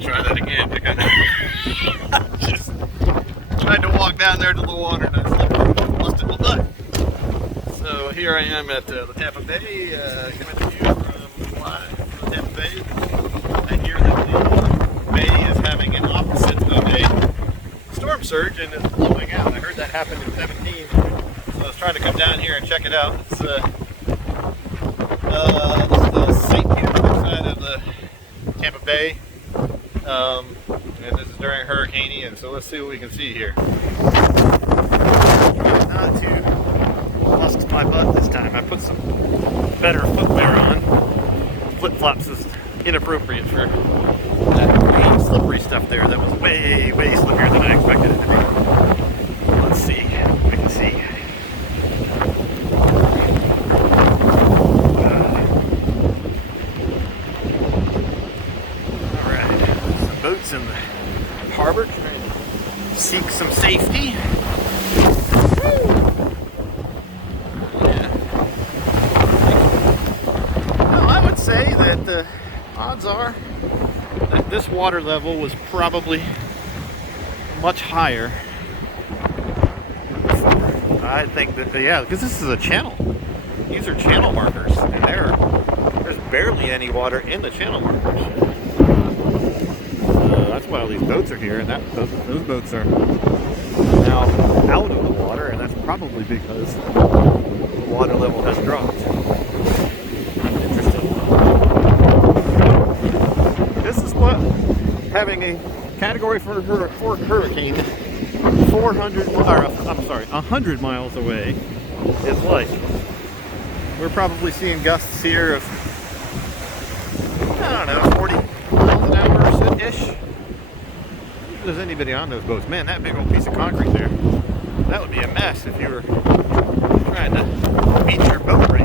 try that again. Just tried to walk down there to the water and I lost my butt. So here I am at the Tampa Bay, coming to you from live from Tampa Bay. I hear that the bay is having an opposite of a storm surge and is blowing out. I heard that happened in 17, so I was trying to come down here and check it out. It's this is the St. Petersburg side of the Tampa Bay, and this is during Hurricane Ian, so let's see what we can see here. Not to bust my butt this time. I put some better footwear on. Flip-flops is inappropriate for that green slippery stuff there. That was way, way slippier than I expected it to be. Let's see what we can see. Boats in the harbor trying to seek some safety. Yeah. Well, I would say that the odds are that this water level was probably much higher than before. I think that, yeah, because this is a channel. These are channel markers, and there's barely any water in the channel markers. That's why all these boats are here, and those boats are now out of the water, and that's probably because the water level has dropped. Interesting. This is what having a category for hurricane 100 miles away is like. We're probably seeing gusts here of, I don't know, 40 miles an hour-ish. If there's anybody on those boats, man, that big old piece of concrete there, that would be a mess if you were trying to beat your boat right